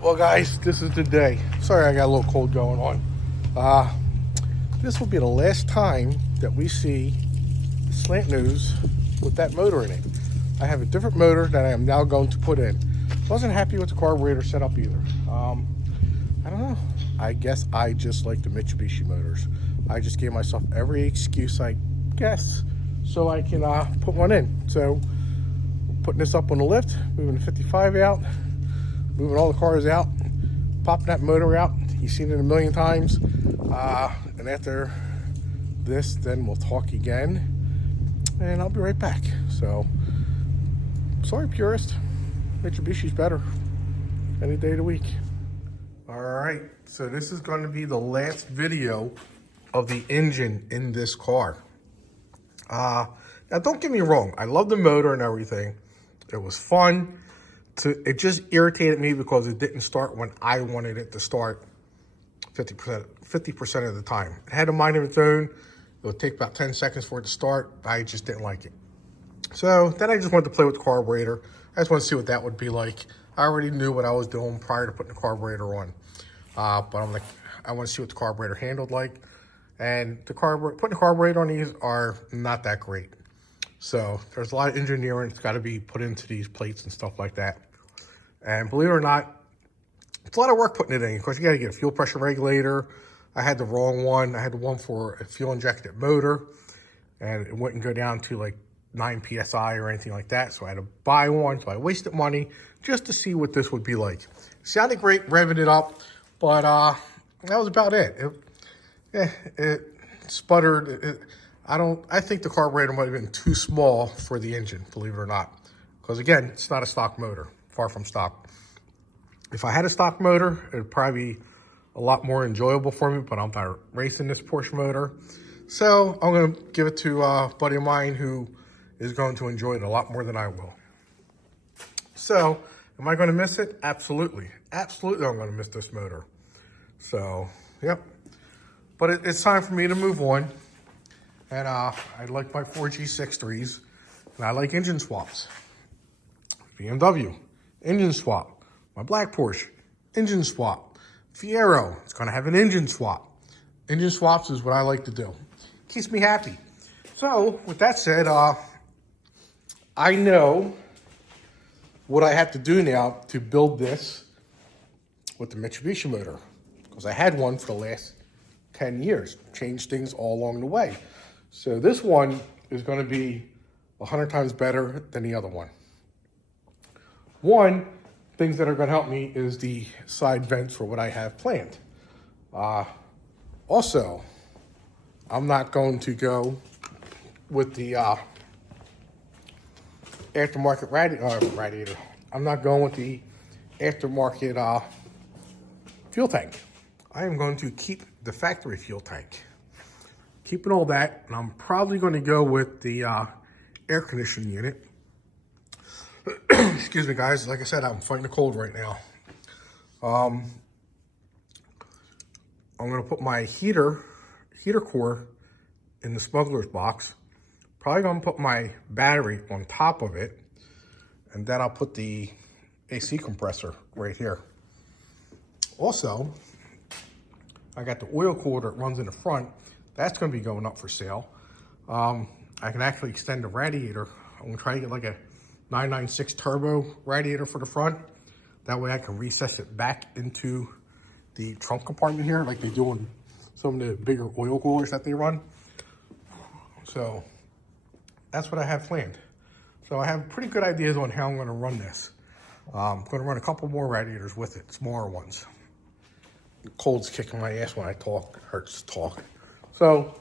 Well, guys, this is the day. Sorry, I got a little cold going on. This will be the last time that we see the Slant News with that motor in it. I have a different motor that I am now going to put in. Wasn't happy with the carburetor setup either. I don't know. I guess I just like the Mitsubishi motors. I just gave myself every excuse, I guess, so I can put one in. So, putting this up on the lift, moving the 55 out, moving all the cars out, popping that motor out. You've seen it a million times. And after this, then we'll talk again. And I'll be right back. So, sorry, Purist. Mitsubishi's better any day of the week. All right, so this is going to be the last video of the engine in this car. Now, don't get me wrong. I love the motor and everything. It was fun. It just irritated me because it didn't start when I wanted it to start 50% of the time. It had a mind of its own. It would take about 10 seconds for it to start. I just didn't like it. So then I just wanted to play with the carburetor. I just wanted to see what that would be like. I already knew what I was doing prior to putting the carburetor on. But I'm like, I want to see what the carburetor handled like. And putting the carburetor on these are not that great. So there's a lot of engineering that's got to be put into these plates and stuff like that. And believe it or not, it's a lot of work putting it in. Of course, you got to get a fuel pressure regulator. I had the wrong one. I had the one for a fuel injected motor, and it wouldn't go down to like 9 PSI or anything like that. So I had to buy one. So I wasted money just to see what this would be like. Sounded great, revving it up, but that was about it. It sputtered. I think the carburetor might have been too small for the engine, believe it or not. Because again, it's not a stock motor, far from stock. If I had a stock motor, it would probably be a lot more enjoyable for me, but I'm not racing this Porsche motor. So I'm going to give it to a buddy of mine who is going to enjoy it a lot more than I will. So, am I going to miss it? Absolutely. Absolutely I'm going to miss this motor. So, yep. But it's time for me to move on. And I like my 4G63s, and I like engine swaps. BMW, engine swap. My black Porsche, engine swap. Fiero, it's going to have an engine swap. Engine swaps is what I like to do. Keeps me happy. So, with that said, I know what I have to do now to build this with the Mitsubishi motor. Because I had one for the last 10 years. Changed things all along the way. So this one is going to be 100 times better than the other one. One, things that are going to help me is the side vents for what I have planned. Also, I'm not going to go with the aftermarket radiator. I'm not going with the aftermarket fuel tank. I am going to keep the factory fuel tank. Keeping all that, and I'm probably going to go with the air conditioning unit. Excuse me, guys. Like I said, I'm fighting the cold right now. I'm going to put my heater core in the smuggler's box. Probably going to put my battery on top of it, and then I'll put the AC compressor right here. Also, I got the oil cooler that runs in the front. That's going to be going up for sale. I can actually extend the radiator. I'm going to try to get like a 996 turbo radiator for the front. That way I can recess it back into the trunk compartment here like they do on some of the bigger oil coolers that they run. So that's what I have planned. So I have pretty good ideas on how I'm going to run this. I'm going to run a couple more radiators with it, smaller ones. The cold's kicking my ass when I talk. It hurts to talk. So,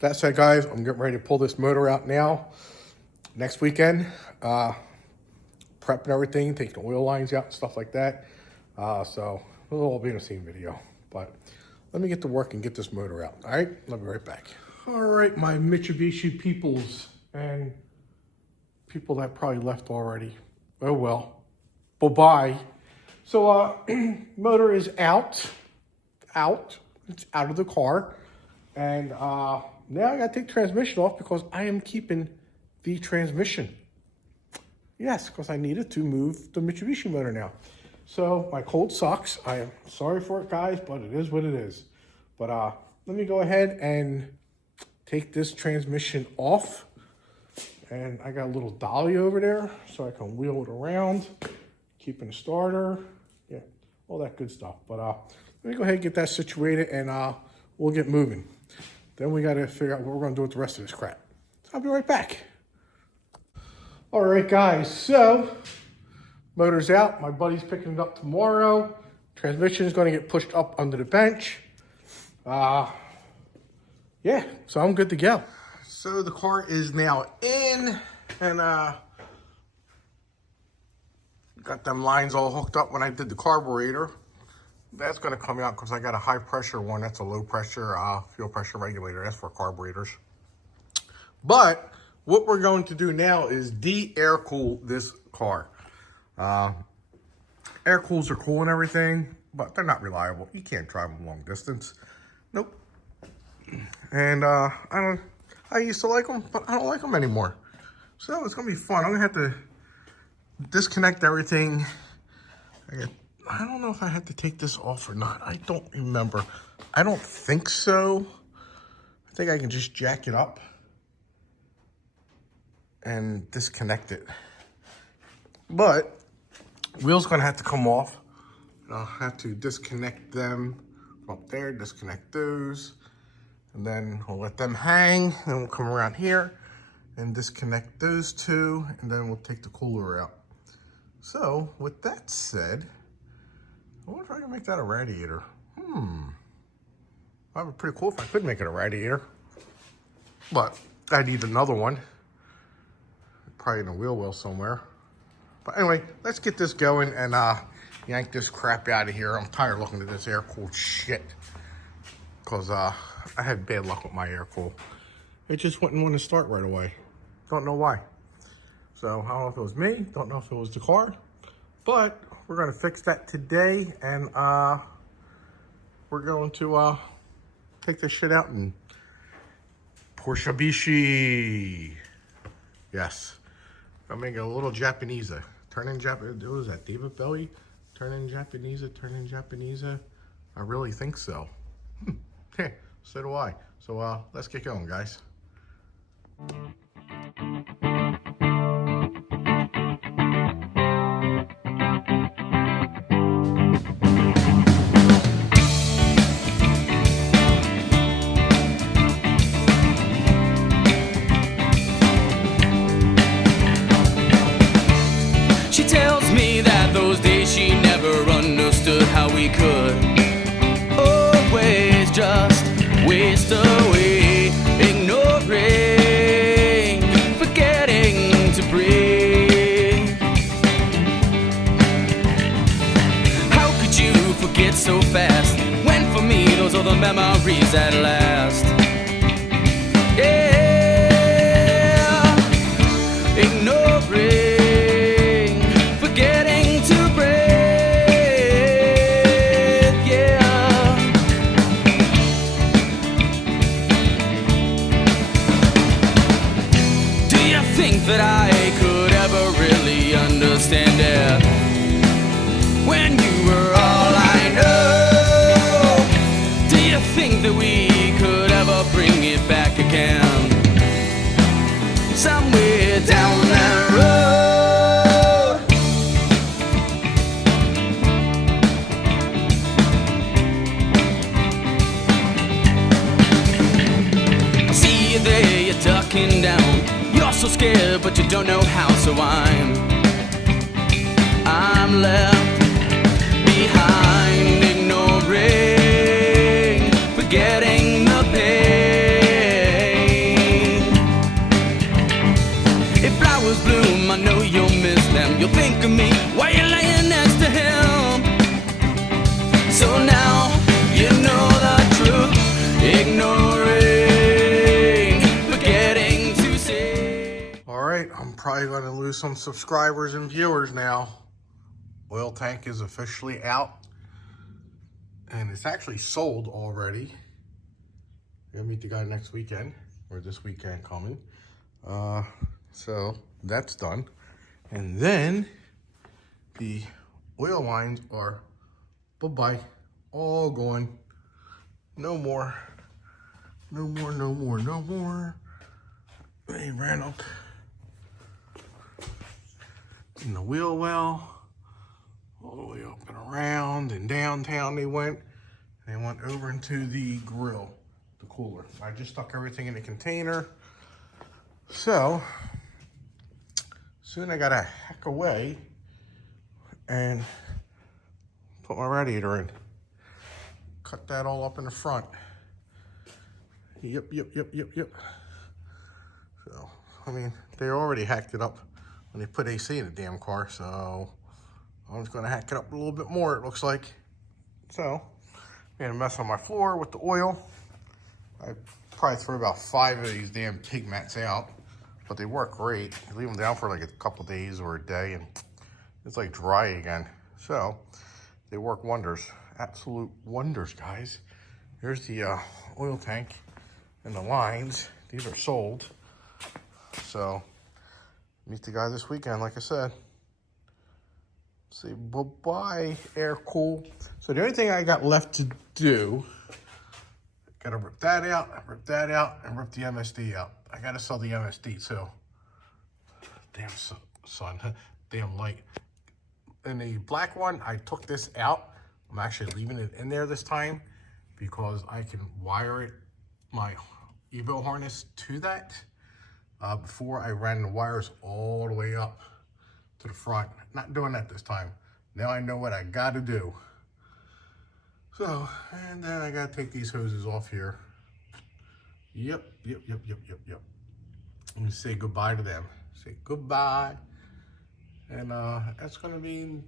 that said, guys, I'm getting ready to pull this motor out now. Next weekend, prepping everything, taking the oil lines out and stuff like that. So, it'll all be in the same video. But let me get to work and get this motor out. All right, I'll be right back. All right, my Mitsubishi peoples and people that probably left already. Oh, well. Bye-bye. So, motor is out. It's out of the car. And now I got to take transmission off because I am keeping the transmission. Yes, because I needed to move the Mitsubishi motor now. So my cold sucks. I am sorry for it, guys, but it is what it is. But let me go ahead and take this transmission off. And I got a little dolly over there so I can wheel it around, keeping the starter, yeah, all that good stuff. But let me go ahead and get that situated, and we'll get moving. Then we got to figure out what we're going to do with the rest of this crap. So I'll be right back. All right, guys, so motor's out. My buddy's picking it up tomorrow. Transmission is going to get pushed up under the bench. Yeah, so I'm good to go. So the car is now in, and got them lines all hooked up when I did the carburetor. That's going to come out because I got a high pressure one. That's a low pressure fuel pressure regulator. That's for carburetors. But what we're going to do now is de-air cool this car. Air cools are cool and everything, but they're not reliable. You can't drive them long distance. Nope. And I used to like them, but I don't like them anymore. So it's gonna be fun. I'm gonna have to disconnect everything. I don't know if I had to take this off or not. I don't remember. I don't think so. I think I can just jack it up and disconnect it. But wheels gonna have to come off. I'll have to disconnect them from up there, disconnect those. And then we'll let them hang, and we'll come around here and disconnect those two, and then we'll take the cooler out. So, with that said, I wonder if I can make that a radiator. That would be pretty cool if I could make it a radiator. But I need another one. Probably in a wheel well somewhere. But anyway, let's get this going and yank this crap out of here. I'm tired of looking at this air-cooled shit. Because I had bad luck with my air cool. It just wouldn't want to start right away. Don't know why. So I don't know if it was me. Don't know if it was the car. But we're going to fix that today. And we're going to take this shit out and Mitsubishi. Yes. I'm making a little Japanese. Turn in Japanese. What was that? David Bowie? Turn in Japanese. Turn in Japanese. I really think so. Yeah, so do I. So let's get going, guys. She tells me that those days she never understood how we could always just waste away, ignoring, forgetting to breathe. How could you forget so fast, when for me those are the memories that last? Yeah, ignoring, forgetting to breathe. Yeah. Do you think that I could ever really understand it when you were all I know? Do you think that we could ever bring it back again? Somewhere down that road. I see you there, you're ducking down. You're so scared, but you don't know how, so I'm left behind, ignoring, forgetting the pain. If flowers bloom, I know you'll miss them. You'll think of me while you're laying next to him. So now you know the truth, ignoring, forgetting to say. All right, I'm probably going to lose some subscribers and viewers now. Oil tank is officially out. And it's actually sold already. We'll meet the guy next weekend, or this weekend coming. So that's done. And then the oil lines are bye-bye, all gone. No more, no more, no more, no more. They ran up in the wheel well, all the way up and around and downtown they went. They went over into the grill, the cooler. I just stuck everything in a container. So, soon I gotta hack away and put my radiator in. Cut that all up in the front. Yep. So, I mean, they already hacked it up when they put AC in the damn car, so I'm just gonna hack it up a little bit more, it looks like. So, made a mess on my floor with the oil. I probably threw about 5 of these damn pig mats out, but they work great. You leave them down for like a couple days or a day and it's like dry again. So they work wonders, absolute wonders, guys. Here's the oil tank and the lines. These are sold. So meet the guy this weekend, like I said. Say bye-bye, air cool. So the only thing I got left to do, gotta rip that out, and rip the MSD out. I gotta sell the MSD too. Damn sun, damn light. In the black one, I took this out. I'm actually leaving it in there this time because I can wire it, my Evo harness to that. Before I ran the wires all the way up to the front. Not doing that this time. Now I know what I gotta do. So, and then I gotta take these hoses off here. Yep. Let me say goodbye to them. Say goodbye. And that's gonna be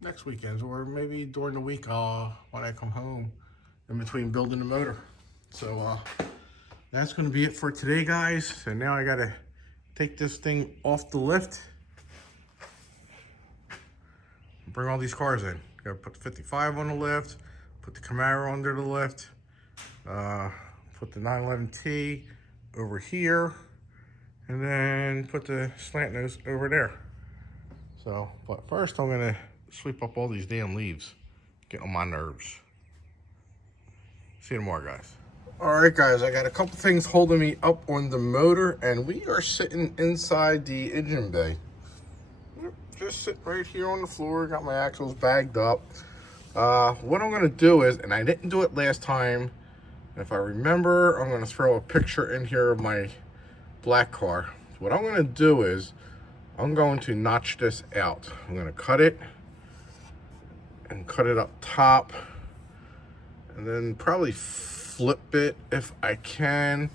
next weekend, or maybe during the week when I come home in between building the motor. So that's gonna be it for today, guys. And now I gotta take this thing off the lift. Bring all these cars in. Gotta put the 55 on the lift, put the Camaro under the lift, put the 911T over here, and then put the slant nose over there. So, but first I'm gonna sweep up all these damn leaves. Get on my nerves. See you tomorrow, guys. All right, guys, I got a couple things holding me up on the motor, and we are sitting inside the engine bay. Just sitting right here on the floor, got my axles bagged up. What I'm gonna do is, and I didn't do it last time, if I remember, I'm gonna throw a picture in here of my black car. So what I'm gonna do is, I'm going to notch this out. I'm gonna cut it, and cut it up top, and then probably flip it if I can.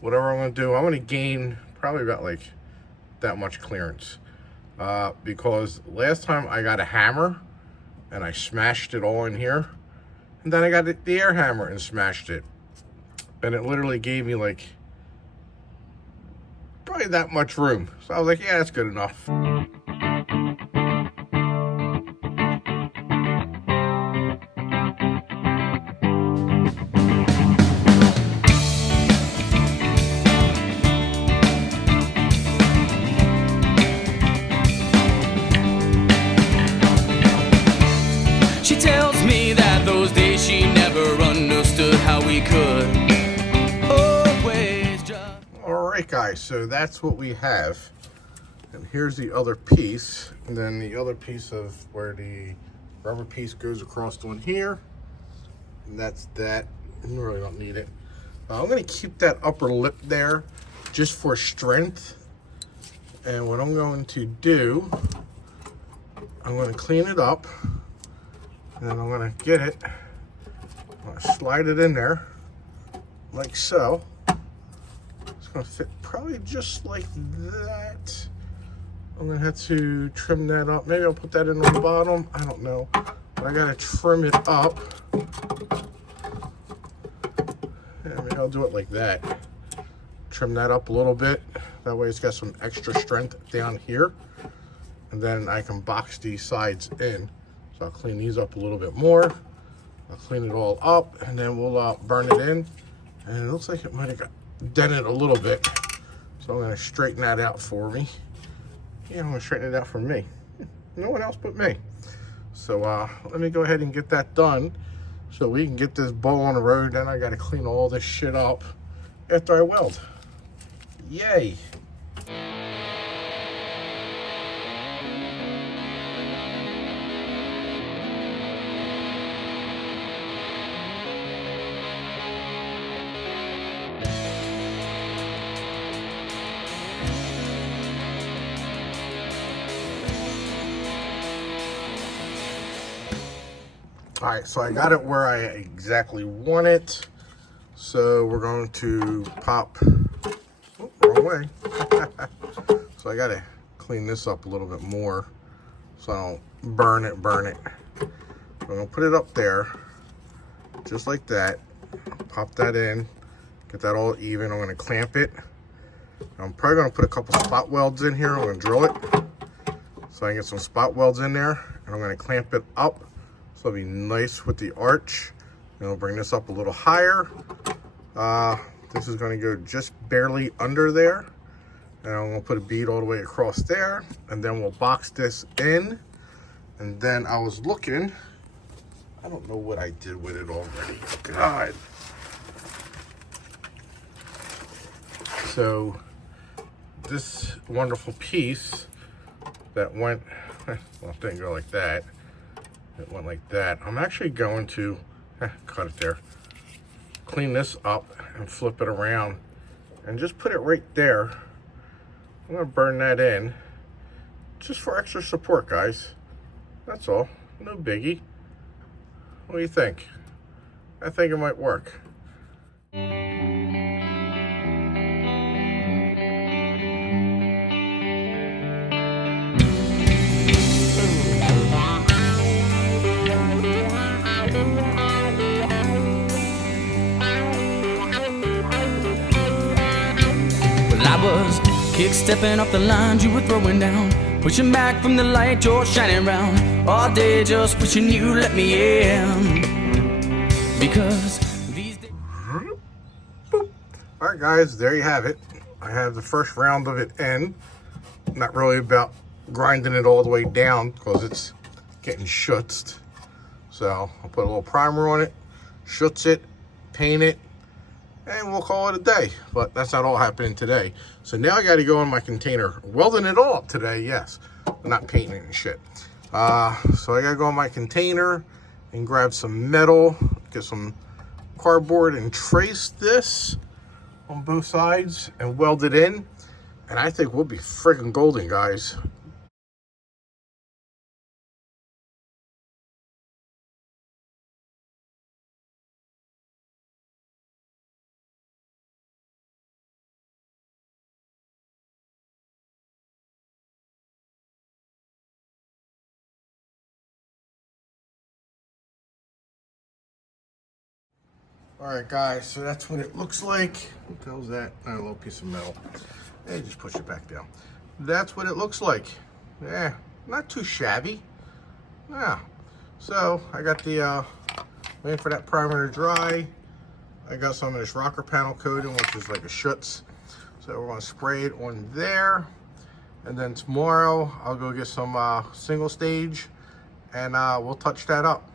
Whatever I'm gonna do, I'm gonna gain probably about like that much clearance. Because last time I got a hammer and I smashed it all in here, and then I got the air hammer and smashed it, and it literally gave me like probably that much room. So I was like, yeah, that's good enough. She tells me that those days she never understood how we could always just... All right, guys, so that's what we have. And here's the other piece. And then the other piece of where the rubber piece goes across on here. And that's that. You really don't need it. I'm gonna keep that upper lip there just for strength. And what I'm going to do, I'm gonna clean it up. And then I'm gonna get it, I'm gonna slide it in there, like so. It's gonna fit probably just like that. I'm gonna have to trim that up. Maybe I'll put that in on the bottom, I don't know. But I gotta trim it up. Yeah, maybe I'll do it like that. Trim that up a little bit. That way it's got some extra strength down here. And then I can box these sides in. So I'll clean these up a little bit more. I'll clean it all up, and then we'll burn it in. And it looks like it might have got dented a little bit. So I'm gonna straighten that out for me. Yeah, I'm gonna straighten it out for me. No one else but me. So let me go ahead and get that done so we can get this ball on the road. Then I got to clean all this shit up after I weld. Yay. All right, so I got it where I exactly want it. So we're going to pop, oh, wrong way. So I gotta clean this up a little bit more so I don't burn it. I'm gonna put it up there, just like that. Pop that in, get that all even. I'm gonna clamp it. I'm probably gonna put a couple spot welds in here. I'm gonna drill it so I can get some spot welds in there. And I'm gonna clamp it up so it'll be nice with the arch. And I'll bring this up a little higher. This is gonna go just barely under there. And I'm gonna put a bead all the way across there. And then we'll box this in. And then I was looking, I don't know what I did with it already. God. So this wonderful piece that went, well, it didn't go like that. It went like that. I'm actually going to cut it there. Clean this up and flip it around and just put it right there. I'm gonna burn that in just for extra support, guys. That's all. No biggie. What do you think? I think it might work. I was kick-stepping up the lines you were throwing down, pushing back from the light you're shining round, all day just wishing you let me in, because these days... All right, guys, there you have it. I have the first round of it in. Not really about grinding it all the way down because it's getting schutzed. So I'll put a little primer on it, schutz it, paint it, and we'll call it a day. But that's not all happening today. So now I got to go on my container. Welding it all up today, yes. But not painting it and shit. So I got to go on my container and grab some metal, get some cardboard and trace this on both sides and weld it in. And I think we'll be freaking golden, guys. All right, guys, so that's what it looks like. What the hell's that? A little piece of metal. Hey, just push it back down. That's what it looks like. Yeah, not too shabby. Yeah. So I got the, waiting for that primer to dry. I got some of this rocker panel coating, which is like a schutz. So we're gonna spray it on there. And then tomorrow, I'll go get some single stage and we'll touch that up.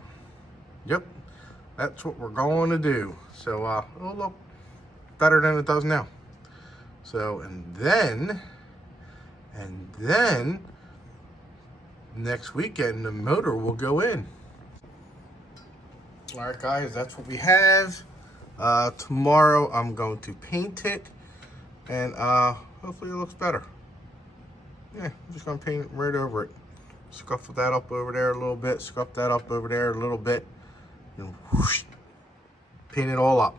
Yep. That's what we're going to do. So it'll look better than it does now. So, and then next weekend, the motor will go in. All right, guys, that's what we have. Tomorrow, I'm going to paint it, and hopefully it looks better. Yeah, I'm just gonna paint it right over it. Scuff that up over there a little bit, scuff that up over there a little bit, and whoosh, paint it all up.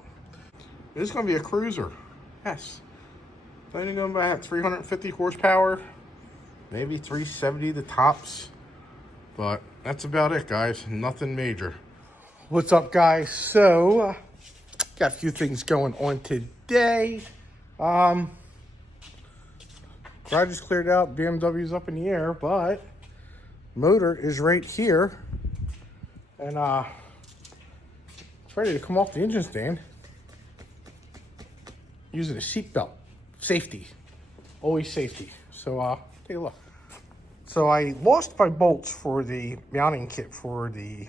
It's gonna be a cruiser, yes. It's only gonna be at 350 horsepower, maybe 370 the tops, but that's about it, guys. Nothing major. What's up, guys? So, got a few things going on today. Garage is cleared out, BMW's up in the air, but motor is right here, and it's ready to come off the engine stand. Using a seat belt, safety, always safety. So take a look. So I lost my bolts for the mounting kit for the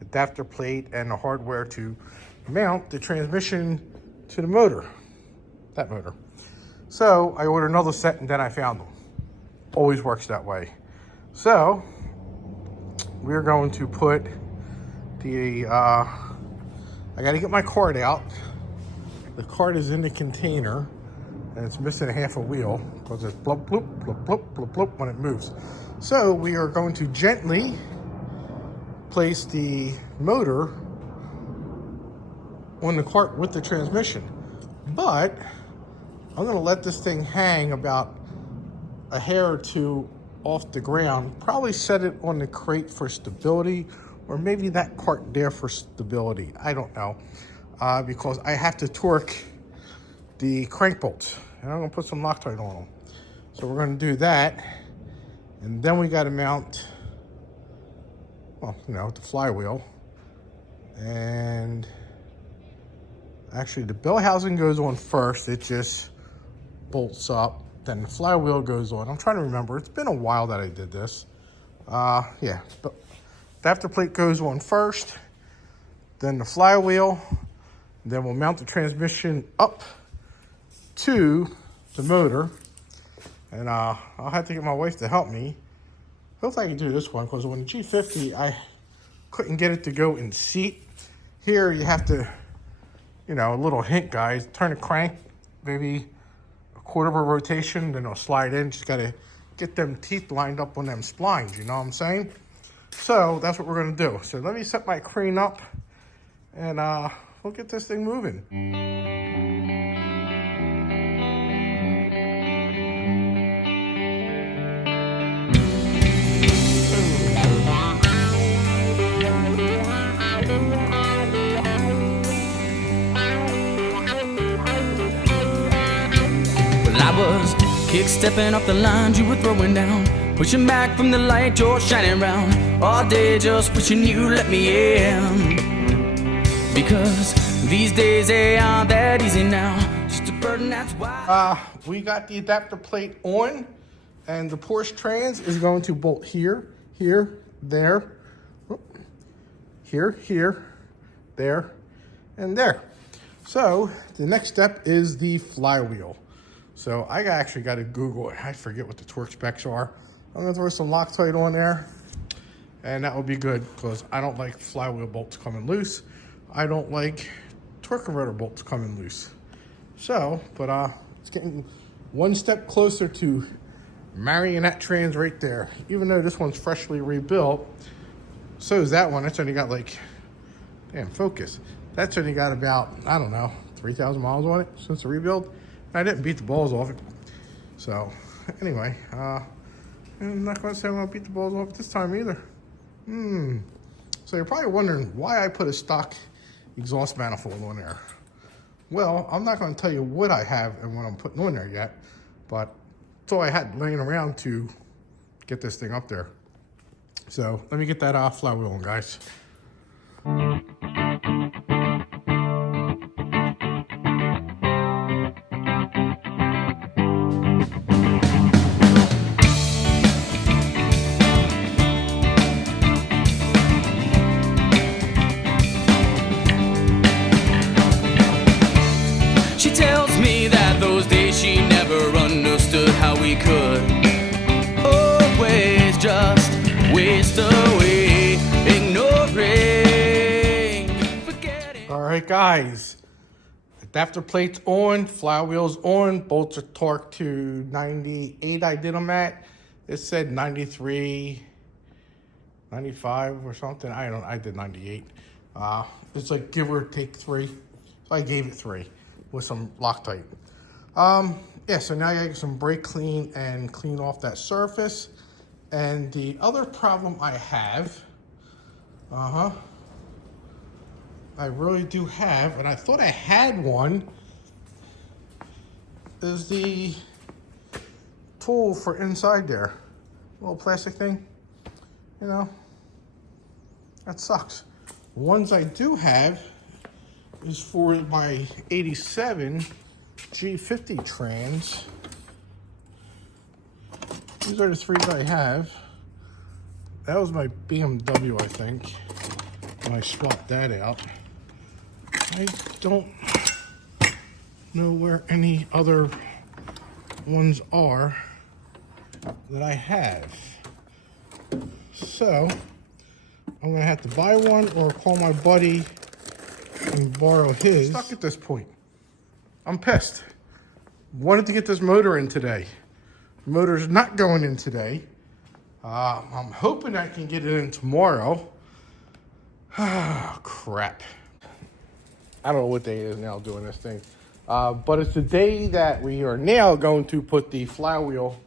adapter plate and the hardware to mount the transmission to the motor, that motor. So I ordered another set and then I found them. Always works that way. So we're going to put the, I gotta get my card out. The card is in the container and it's missing a half a wheel because it's blop, bloop, blop, blop, blop, blop when it moves. So we are going to gently place the motor on the cart with the transmission. But I'm gonna let this thing hang about a hair or two off the ground. Probably set it on the crate for stability, or maybe that cart there for stability. I don't know, because I have to torque the crank bolts. And I'm gonna put some Loctite on them. So we're gonna do that. And then we gotta mount, well, you know, the flywheel. And actually the bell housing goes on first. It just bolts up. Then the flywheel goes on. I'm trying to remember. It's been a while that I did this. Yeah, but the adapter plate goes on first. Then the flywheel. Then we'll mount the transmission up to the motor. And I'll have to get my wife to help me. Hopefully I can do this one, because when the G50, I couldn't get it to go in seat. Here you have to, you know, a little hint, guys. Turn the crank, maybe a quarter of a rotation, then it'll slide in. Just gotta get them teeth lined up on them splines, you know what I'm saying? So that's what we're gonna do. So let me set my crane up and we'll get this thing moving. Was kick-stepping off the lines you were throwing down, pushing back from the light you're shining round, all day just wishing you let me in, because these days they aren't that easy now, just a burden, that's why. We got the adapter plate on, and the Porsche trans is going to bolt here, here, there, here, here, there, and there. So the next step is the flywheel. So I actually got to Google it. I forget what the torque specs are. I'm gonna throw some Loctite on there, and that will be good, because I don't like flywheel bolts coming loose. I don't like torque converter bolts coming loose. So, but it's getting one step closer to marrying that trans right there. Even though this one's freshly rebuilt, so is that one. It's only got like, damn, focus. That's only got about, I don't know, 3,000 miles on it since the rebuild. I didn't beat the balls off it. So, anyway, I'm not going to say I'm going to beat the balls off it this time either. So you're probably wondering why I put a stock exhaust manifold on there. Well, I'm not going to tell you what I have and what I'm putting on there yet, but it's all I had laying around to get this thing up there. So, let me get that flywheel on, guys. She tells me that those days she never understood how we could always just waste away, ignoring, forgetting. All right, guys. Adapter plate's on, flywheel's on, bolts are torqued to 98 I did them at. It said 93, 95 or something. I did 98. It's like give or take 3. So I gave it 3. With some Loctite. Yeah, so now you get some brake clean and clean off that surface. And the other problem I have, I really do have, and I thought I had one, is the tool for inside there. Little plastic thing, you know, that sucks. Ones I do have is for my 87 G50 trans. these are the three that I have. That was my BMW, I think, when I swapped that out. I don't know where any other ones are that I have. So I'm gonna have to buy one or call my buddy and borrow his. Stuck at this point. I'm pissed. Wanted to get this motor in today. The motor's not going in today. I'm hoping I can get it in tomorrow. Crap. I don't know what day it is now doing this thing. But it's the day that we are now going to put the flywheel,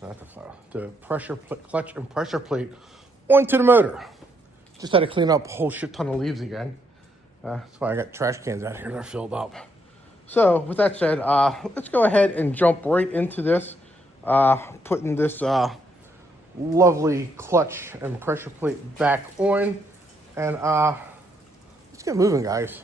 not the flywheel, the pressure clutch and pressure plate onto the motor. Just had to clean up a whole shit ton of leaves again. That's why I got trash cans out here. They're filled up. So with that said, let's go ahead and jump right into this. Putting this lovely clutch and pressure plate back on. And let's get moving, guys.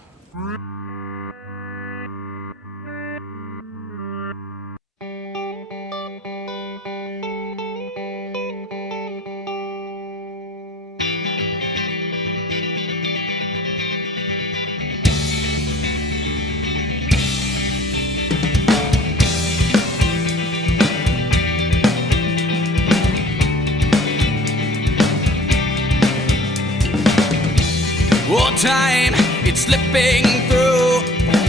Oh, time, it's slipping through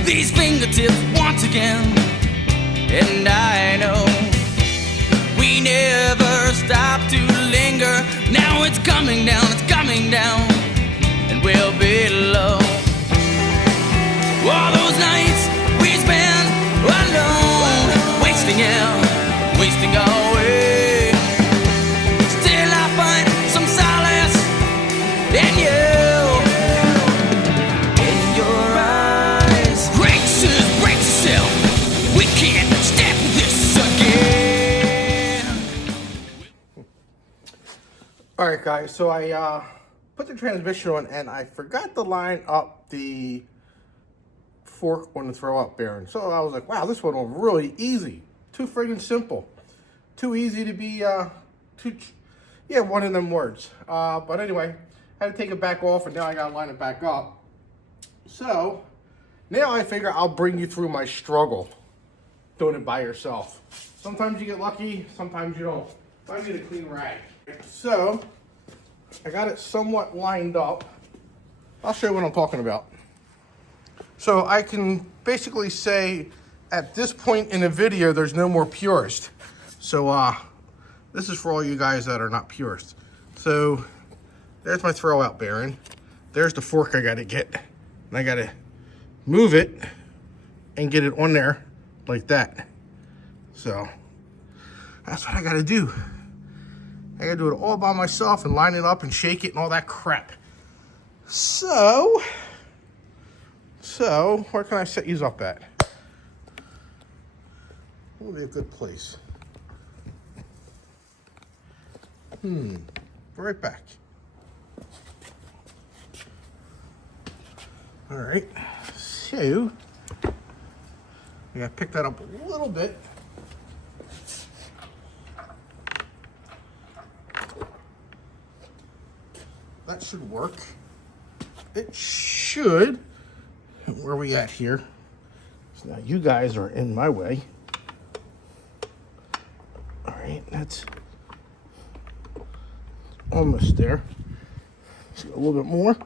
these fingertips once again. And I know we never stop to linger. Now it's coming down, and we'll be low. All those nights we spent alone, wasting away. Still I find some solace in you. All right, guys, so I put the transmission on and I forgot to line up the fork on the throw-out bearing. So I was like, wow, this one was really easy. Too friggin' simple. Too easy to be, one of them words. But anyway, I had to take it back off and now I gotta line it back up. So now I figure I'll bring you through my struggle doing it by yourself. Sometimes you get lucky, sometimes you don't. I need a clean rag. So I got it somewhat lined up. I'll show you what I'm talking about. So I can basically say at this point in the video, there's no more Purist. So this is for all you guys that are not Purist. So there's my throw-out bearing. There's the fork I gotta get. And I gotta move it and get it on there like that. So that's what I gotta do. I gotta do it all by myself and line it up and shake it and all that crap. So where can I set these up at? What would be a good place? Be right back. All right, so I gotta pick that up a little bit. That should work. It should. Where are we at here? So now you guys are in my way. All right, that's almost there. Just a little bit more.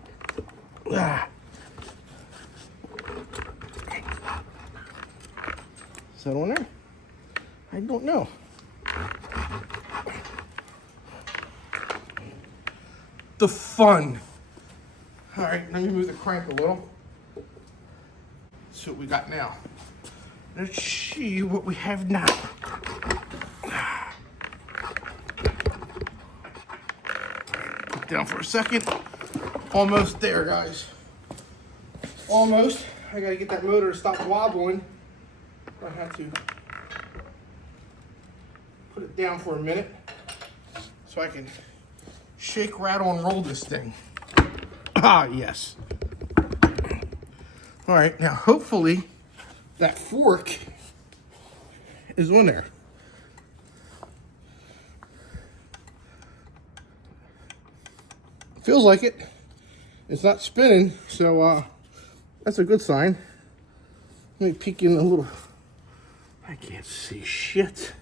Is that on there? I don't know. The fun. All right, let me move the crank a little. Let's see what we got now. Let's see what we have now. Put down for a second. Almost there, guys. Almost. I gotta get that motor to stop wobbling. I have to put it down for a minute so I can shake, rattle, and roll this thing. Ah, yes. All right, now hopefully that fork is on there. Feels like it. It's not spinning, so that's a good sign. Let me peek in a little. I can't see shit.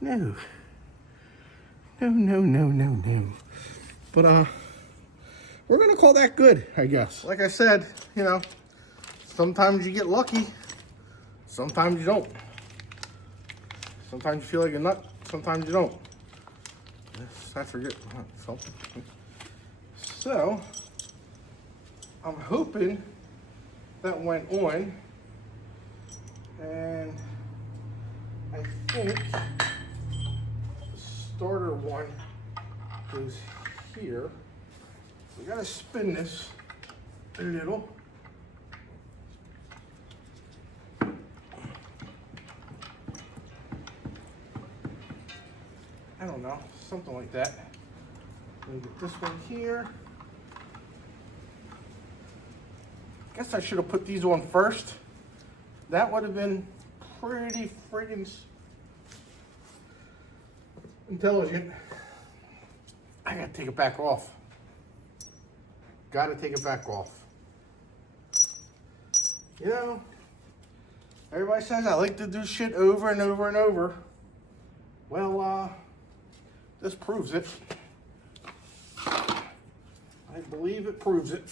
No. No. But we're gonna call that good, I guess. Like I said, you know, sometimes you get lucky, sometimes you don't. Sometimes you feel like a nut, sometimes you don't. Yes, I forget something. So, I'm hoping that went on, and I think the starter one goes here. We gotta spin this a little. I don't know, something like that. Let me get this one here. Guess I should have put these on first. That would have been pretty friggin' intelligent. I gotta take it back off. Gotta take it back off. You know, everybody says I like to do shit over and over and over. Well, this proves it. I believe it proves it.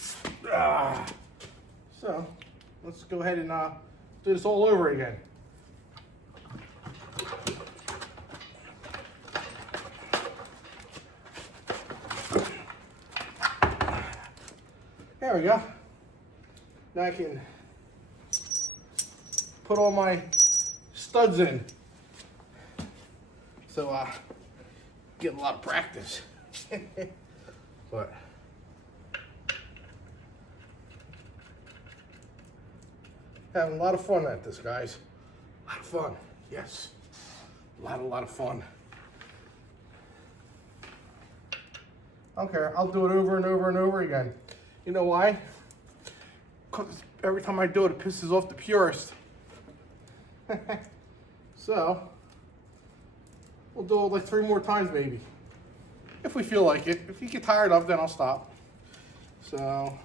So, let's go ahead and do this all over again. There we go. Now I can put all my studs in. So, get a lot of practice. But having a lot of fun at this, guys. A lot of fun, yes. A lot of fun. I don't care. I'll do it over and over and over again. You know why? Because every time I do it, it pisses off the Purist. So, we'll do it like 3 more times maybe. If we feel like it. If you get tired of it, then I'll stop. So,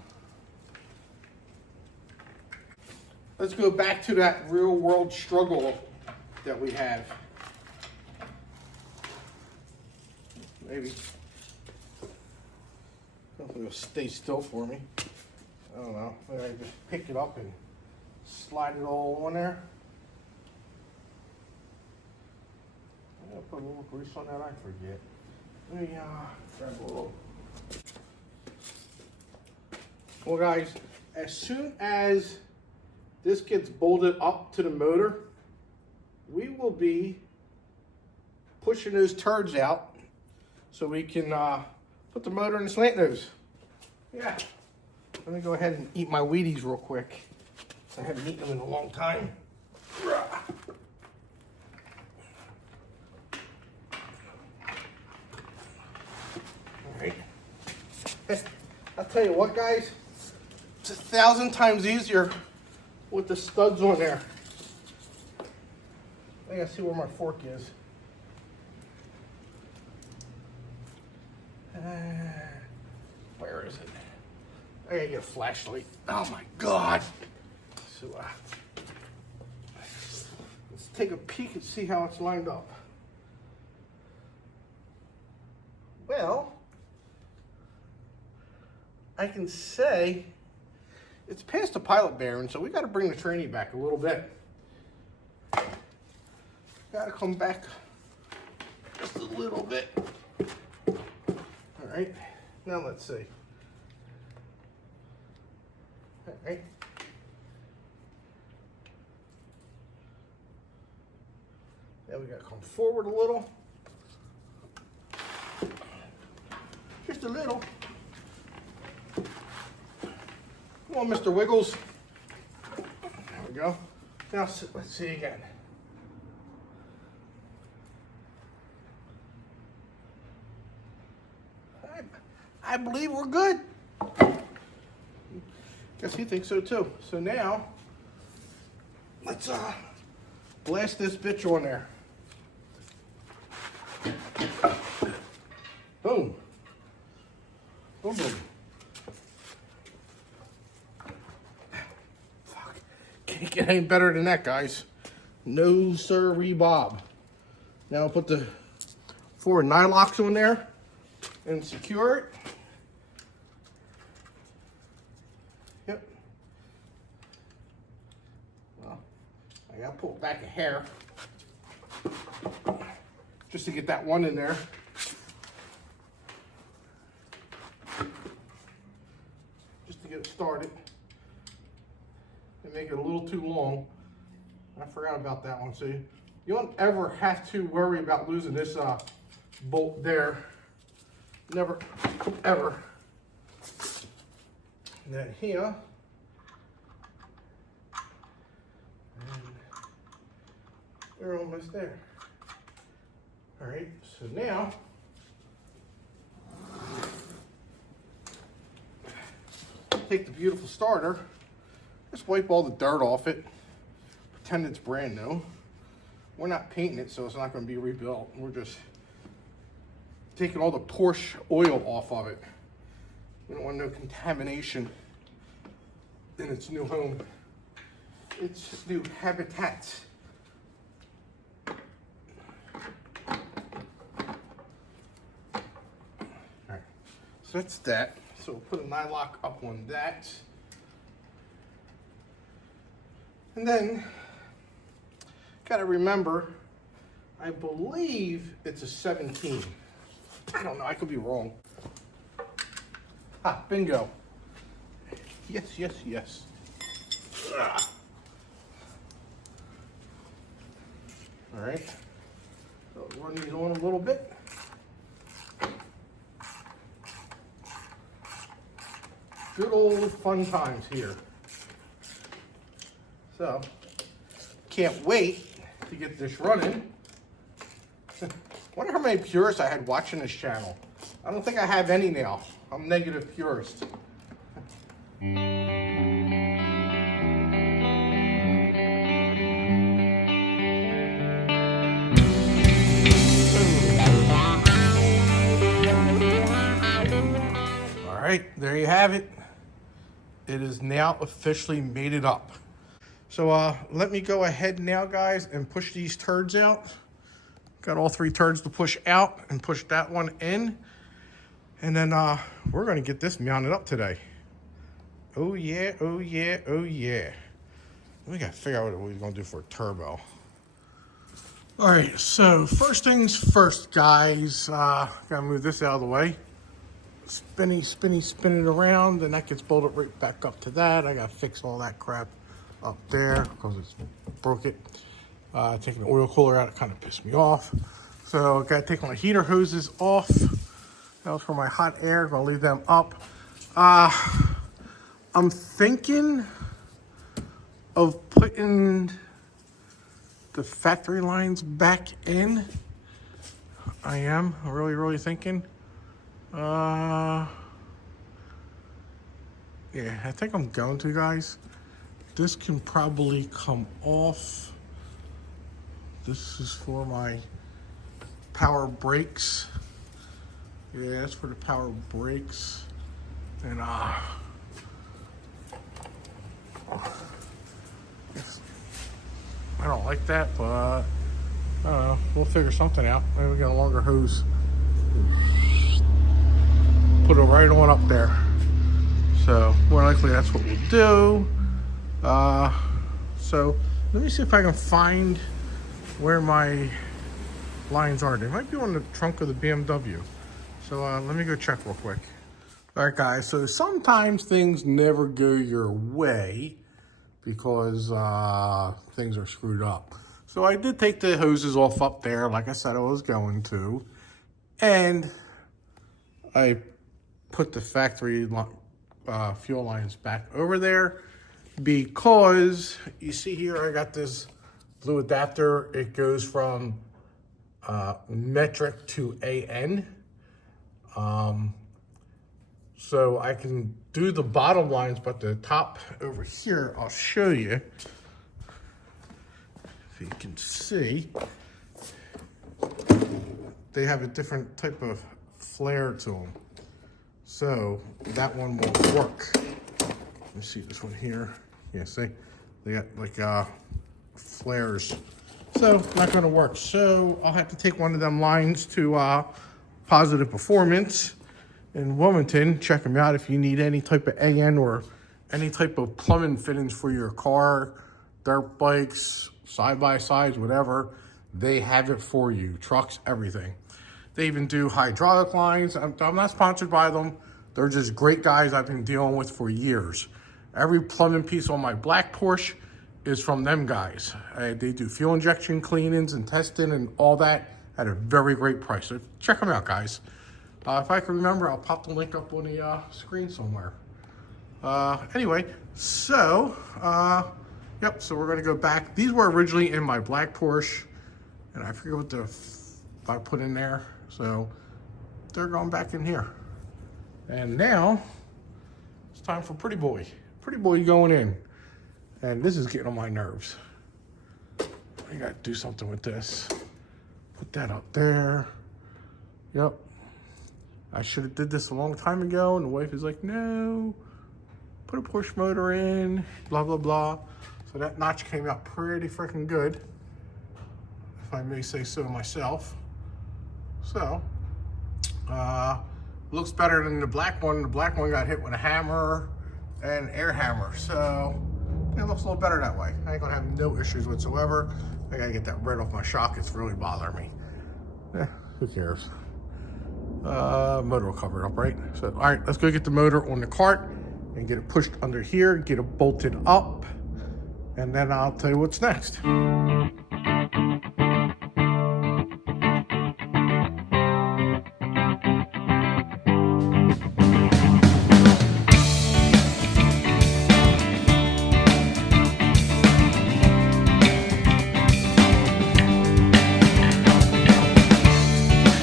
let's go back to that real world struggle that we have. Maybe. Hopefully it'll stay still for me. I don't know. Maybe I just pick it up and slide it all on there. I'm gonna put a little grease on that, I forget. Let me grab a little. Well guys, as soon as this gets bolted up to the motor, we will be pushing those turds out so we can put the motor in the slant nose. Yeah. Let me go ahead and eat my Wheaties real quick. I haven't eaten them in a long time. All right. I'll tell you what, guys. It's 1,000 times easier with the studs on there. I gotta see where my fork is. Where is it? I gotta get a flashlight. Oh my God. So let's take a peek and see how it's lined up. Well, I can say it's past the pilot bearing, so we got to bring the tranny back a little bit. Got to come back just a little bit. All right, now let's see. All right. Now we got to come forward a little. Just a little. Come on, Mr. Wiggles. There we go. Now, let's see again. I believe we're good. Guess he thinks so too. So now, let's blast this bitch on there. Boom. Boom, boom. Fuck. Can't get any better than that, guys. No sirree, Bob. Now I'll put the 4 nylocks on there and secure it. Yep. Well, I gotta pull it back a hair just to get that one in there. Just to get it started. And make it a little too long. I forgot about that one. So you don't ever have to worry about losing this bolt there. Never, ever. And then here. And we're almost there. All right, so now take the beautiful starter, just wipe all the dirt off it, pretend it's brand new. We're not painting it, so it's not going to be rebuilt. We're just taking all the Porsche oil off of it. We don't want no contamination in its new home, its new habitat. Alright, so that's that. So we'll put a nylock up on that. And then, gotta remember, I believe it's a 17. I don't know, I could be wrong. Ah, bingo. Yes, yes, yes. Ah. All right, so run these on a little bit. Good old fun times here. So, can't wait to get this running. Wonder how many purists I had watching this channel. I don't think I have any now. I'm negative purist. All right, there you have it. It is now officially mated up. So let me go ahead now, guys, and push these turds out. Got all 3 turds to push out and push that one in. And then we're gonna get this mounted up today. Oh yeah, oh yeah, oh yeah. We gotta figure out what we're gonna do for a turbo. All right, so first things first, guys. Gotta move this out of the way. Spinny, spinny, spin it around, and that gets bolted right back up to that. I gotta fix all that crap up there because it's broke it. Taking the oil cooler out, it kind of pissed me off. So I gotta take my heater hoses off. That was for my hot air. Gonna leave them up. I'm thinking of putting the factory lines back in. I am really, really thinking. Yeah, I think I'm going to, guys. This can probably come off. This is for my power brakes. Yeah, that's for the power brakes. And I don't like that, but I don't know. We'll figure something out. Maybe we get a longer hose. Put it right on up there. So more likely that's what we'll do. So let me see if I can find where my lines are. They might be on the trunk of the BMW. So let me go check real quick. All right, guys, so sometimes things never go your way because things are screwed up. So I did take the hoses off up there, like I said I was going to. And I put the factory fuel lines back over there because you see here I got this blue adapter. It goes from metric to AN. So I can do the bottom lines, but the top over here, I'll show you. If you can see, they have a different type of flare to them. So that one won't work. Let me see this one here. Yeah, see? They got like flares. So not gonna work. So I'll have to take one of them lines to Positive Performance in Wilmington. Check them out if you need any type of AN or any type of plumbing fittings for your car, dirt bikes, side-by-sides, whatever. They have it for you. Trucks, everything. They even do hydraulic lines. I'm not sponsored by them. They're just great guys I've been dealing with for years. Every plumbing piece on my black Porsche is from them guys. They do fuel injection cleanings and testing and all that at a very great price. So check them out, guys. If I can remember, I'll pop the link up on the screen somewhere. Anyway, so, yep, so we're gonna go back. These were originally in my black Porsche, and I forget what I put in there. So they're going back in here. And now it's time for Pretty Boy. Pretty Boy going in. And this is getting on my nerves. I gotta do something with this. Put that up there. Yep. I should have did this a long time ago, and the wife is like, no, put a Porsche motor in, blah, blah, blah. So that notch came out pretty freaking good, if I may say so myself. So, looks better than the black one. The black one got hit with a hammer and air hammer. So, it looks a little better that way. I ain't gonna have no issues whatsoever. I gotta get that red off my shock. It's really bothering me. Yeah, who cares? Motor will cover it up, right? So, all right, let's go get the motor on the cart and get it pushed under here, get it bolted up, and then I'll tell you what's next.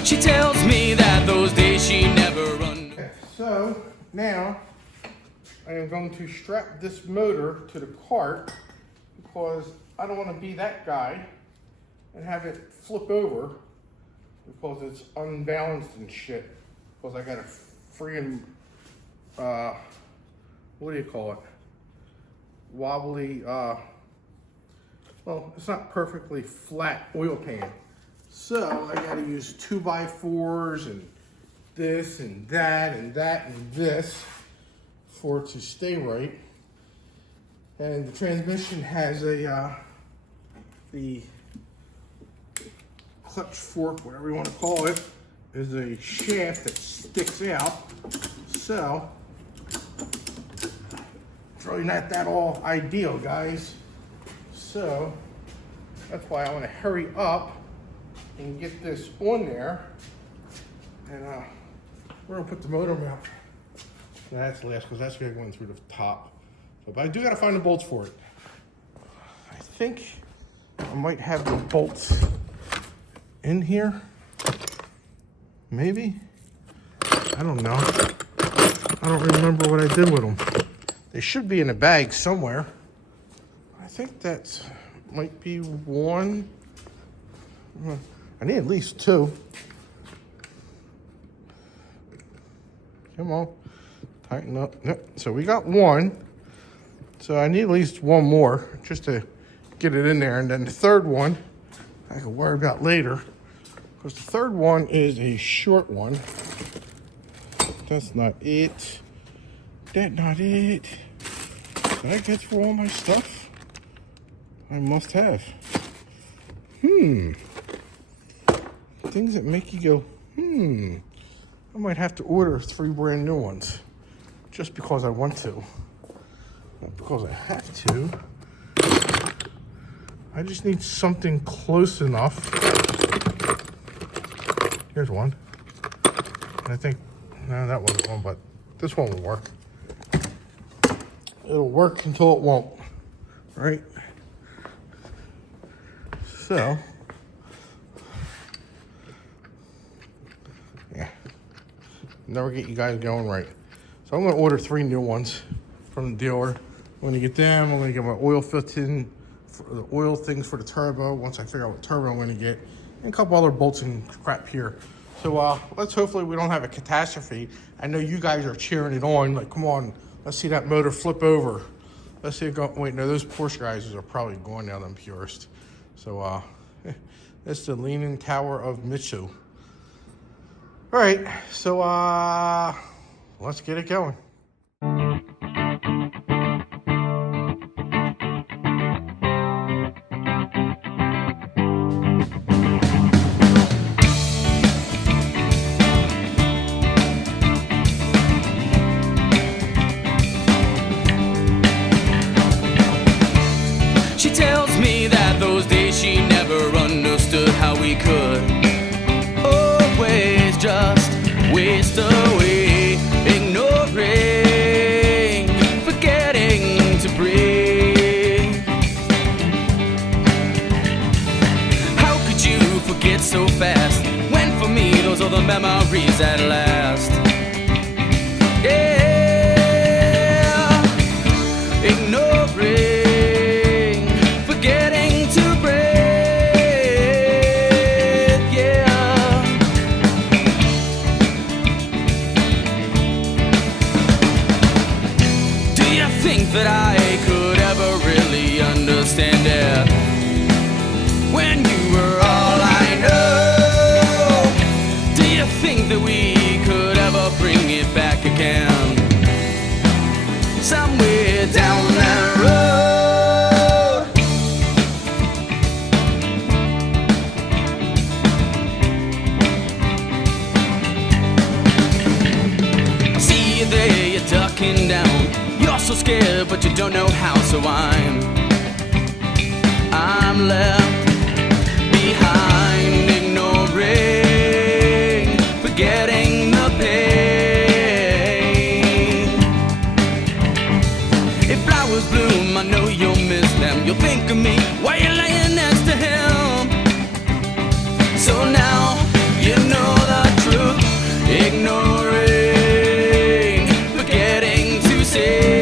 She tells me that those days she never run. So now I am going to strap this motor to the cart because I don't want to be that guy and have it flip over because it's unbalanced and shit. Because I got a friggin' what do you call it? Wobbly, well, it's not perfectly flat oil pan. So I gotta use 2x4s and this and that and that and this for it to stay right. And the transmission has a, the clutch fork, whatever you want to call it, is a shaft that sticks out. So it's really not that all ideal, guys. So that's why I want to hurry up and get this on there. And we're gonna put the motor mount. That's last because that's gonna go in through the top. So, but I do gotta find the bolts for it. I think I might have the bolts in here. Maybe. I don't know. I don't remember what I did with them. They should be in a bag somewhere. I think that might be one. I need at least two. Come on, tighten up. Yep. So we got one. So I need at least one more just to get it in there. And then the third one, I can worry about later. Because the third one is a short one. That's not it. That's not it. Did I get through all my stuff? I must have. Things that make you go, I might have to order 3 brand new ones just because I want to. Not because I have to. I just need something close enough. Here's one. I think, no, that wasn't one, but this one will work. It'll work until it won't, right? So, yeah, never get you guys going right. So I'm gonna order 3 new ones from the dealer. I'm gonna get them, I'm gonna get my oil fitting, for the oil things for the turbo, once I figure out what turbo I'm gonna get, and a couple other bolts and crap here. So let's hopefully we don't have a catastrophe. I know you guys are cheering it on. Like, come on, let's see that motor flip over. Let's see it go. Wait, no, those Porsche guys are probably going down them Purist. So that's the Leaning Tower of Mitsu. All right, so let's get it going. She tells me that those days she never understood how we could always just waste away, ignoring, forgetting to breathe. How could you forget so fast, when for me those are the memories that last? Yeah, ignoring, that I could ever really understand it when you were all I know. Do you think that we could ever bring it back again? Somewhere down that road. I see you there, you're ducking down. You're so scared, but you don't know how, so I'm left behind, ignoring, forgetting the pain. If flowers bloom, I know you'll miss them. You'll think of me while you're laying next to him. So now you know the truth, ignoring, forgetting to say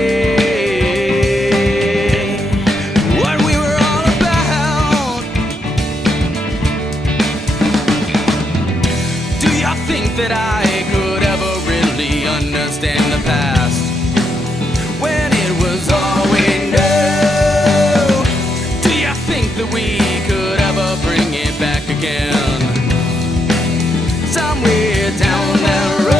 that I could ever really understand the past when it was all we knew. Do you think that we could ever bring it back again? Somewhere down that road.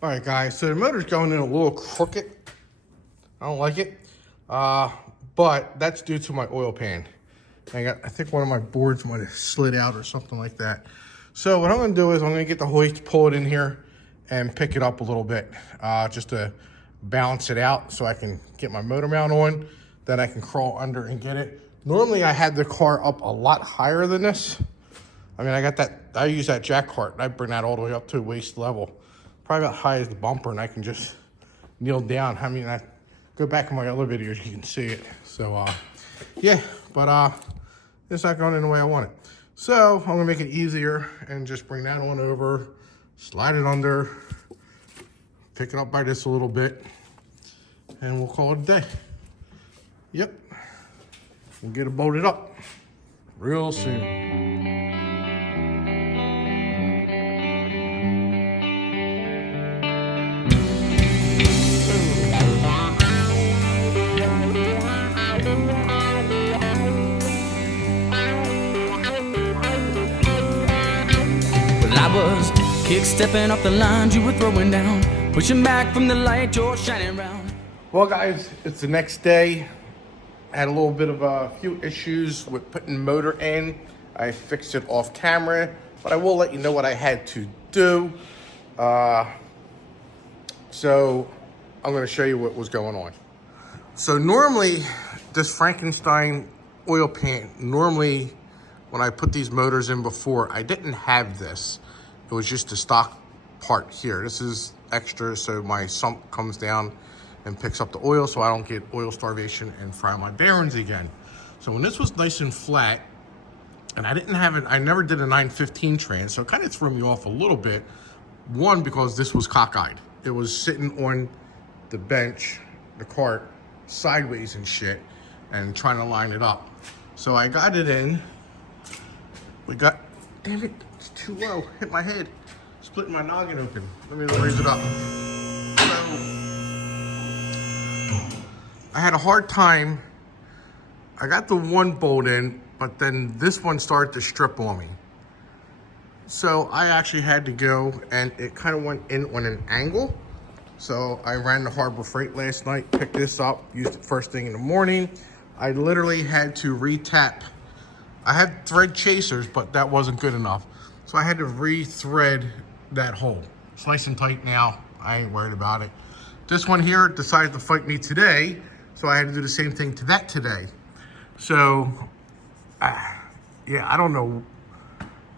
All right, guys, so the motor's going in a little crooked. I don't like it, but that's due to my oil pan. I think one of my boards might have slid out or something like that. So what I'm gonna do is I'm gonna get the hoist, pull it in here, and pick it up a little bit, just to balance it out so I can get my motor mount on, then I can crawl under and get it. Normally I had the car up a lot higher than this. I mean, I use that jack cart, and I bring that all the way up to waist level. Probably about high as the bumper, and I can just kneel down. I mean, I go back in my other videos, you can see it. So, yeah, but it's not going in the way I want it. So, I'm gonna make it easier and just bring that on over, slide it under, pick it up by this a little bit, and we'll call it a day. Yep, we'll get it bolted up real soon. I was kick-stepping off the lines you were throwing down, pushing back from the light you're shining round. Well, guys, it's the next day. I had a little bit of a few issues with putting the motor in. I fixed it off camera, but I will let you know what I had to do. So I'm going to show you what was going on. So normally, this Frankenstein oil pan, normally when I put these motors in before, I didn't have this. It was just a stock part here. This is extra, so my sump comes down and picks up the oil so I don't get oil starvation and fry my bearings again. So when this was nice and flat, and I didn't have it, I never did a 915 trans, so it kind of threw me off a little bit. One, because this was cockeyed. It was sitting on the bench, the cart, sideways and shit, and trying to line it up. So I got it in. Damn it, it's too low. Hit my head. Splitting my noggin open. Let me raise it up. So, I had a hard time. I got the one bolt in, but then this one started to strip on me. So I actually had to go, and it kind of went in on an angle. So I ran to Harbor Freight last night, picked this up, used it first thing in the morning. I literally had to re-tap. I had thread chasers, but that wasn't good enough. So I had to re-thread that hole. It's nice and tight now. I ain't worried about it. This one here decided to fight me today, so I had to do the same thing to that today. So, yeah, I don't know.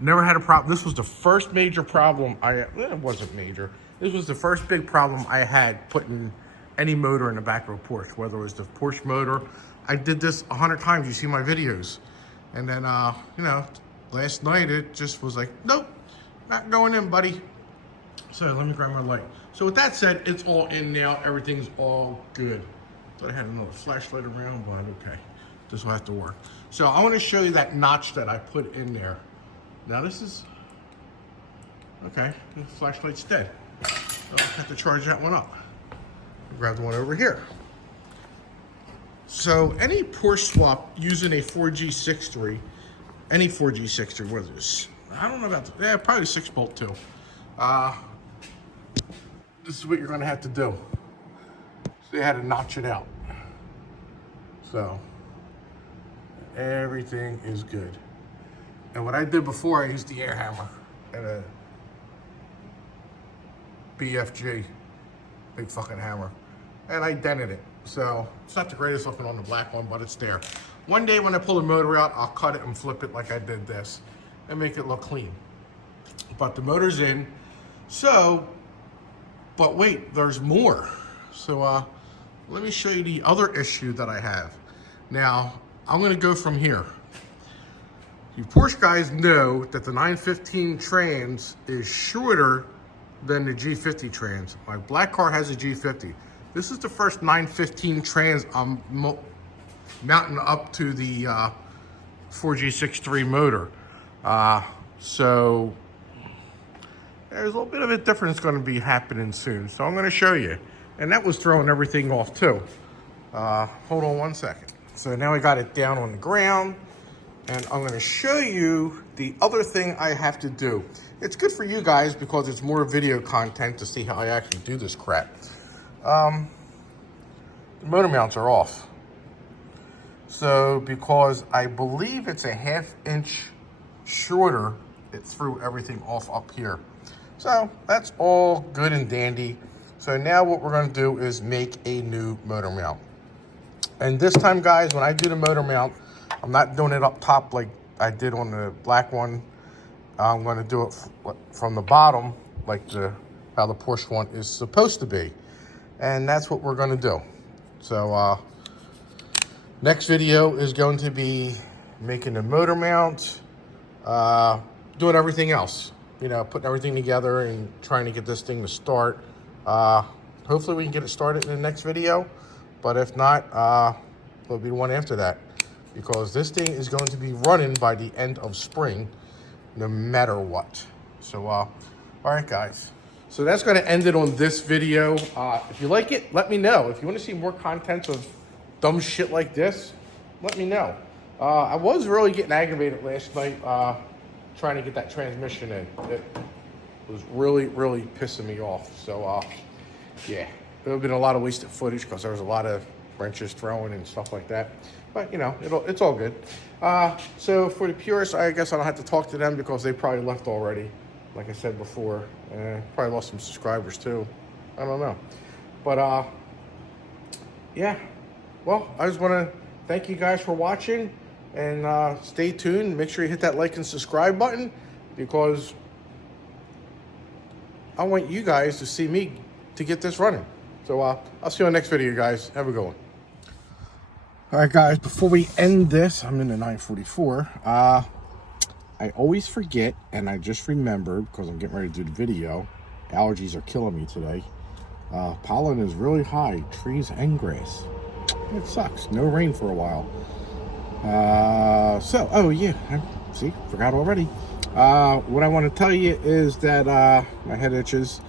Never had a problem. This was the first major problem it wasn't major. This was the first big problem I had putting any motor in the back of a Porsche, whether it was the Porsche motor. I did this 100 times. You see my videos. And then, you know, last night it just was like, nope, not going in, buddy. So let me grab my light. So with that said, it's all in now. Everything's all good. Thought I had another flashlight around, but okay. This will have to work. So I want to show you that notch that I put in there. Now this is, okay, the flashlight's dead. So I have to charge that one up. Grab the one over here. So any Porsche swap using a 4G63, any 4G63, what is this? I don't know about the, yeah, probably 6-bolt too. This is what you're gonna have to do. So they had to notch it out. So everything is good. And what I did before, I used the air hammer and a BFG, big fucking hammer, and I dented it. So it's not the greatest looking on the black one, but it's there. One day when I pull the motor out, I'll cut it and flip it like I did this and make it look clean. But the motor's in. So, but wait, there's more. So let me show you the other issue that I have. Now, I'm gonna go from here. You Porsche guys know that the 915 trans is shorter than the G50 trans. My black car has a G50. This is the first 915 trans I'm mounting up to the 4G63 motor. So there's a little bit of a difference going to be happening soon. So I'm going to show you. And that was throwing everything off too. Hold on one second. So now I got it down on the ground. And I'm going to show you the other thing I have to do. It's good for you guys because it's more video content to see how I actually do this crap. The motor mounts are off. So because I believe it's a 1/2 inch shorter, it threw everything off up here. So that's all good and dandy. So now what we're going to do is make a new motor mount. And this time, guys, when I do the motor mount, I'm not doing it up top like I did on the black one. I'm going to do it from the bottom, like how the Porsche one is supposed to be. And that's what we're going to do. So next video is going to be making the motor mount, doing everything else. You know, putting everything together and trying to get this thing to start. Hopefully we can get it started in the next video. But if not, there'll be one after that. Because this thing is going to be running by the end of spring, no matter what. So, all right, guys. So that's going to end it on this video. If you like it, let me know. If you want to see more content of dumb shit like this, let me know. I was really getting aggravated last night trying to get that transmission in. It was really, really pissing me off. So, yeah, there would have been a lot of wasted footage because there was a lot of wrenches thrown and stuff like that. But, you know, it's all good. So for the Purist, I guess I don't have to talk to them because they probably left already. Like I said before, probably lost some subscribers too. I don't know. But yeah, well, I just want to thank you guys for watching, and stay tuned. Make sure you hit that like and subscribe button, because I want you guys to see me to get this running. So I'll see you on the next video, guys. Have a good one. All right, guys, before we end this, I'm in the 944. I always forget, and I just remembered, because I'm getting ready to do the video. Allergies are killing me today. Pollen is really high, trees and grass. It sucks. No rain for a while. Oh yeah, see, forgot already. What I want to tell you is that my head itches,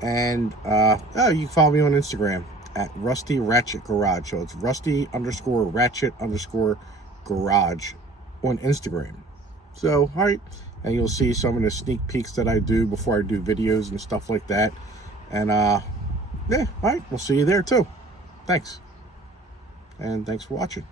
and you can follow me on Instagram at Rusty Ratchet Garage. So it's Rusty_Ratchet_Garage on Instagram. So, all right, and you'll see some of the sneak peeks that I do before I do videos and stuff like that. And yeah, all right, we'll see you there too. Thanks, and thanks for watching.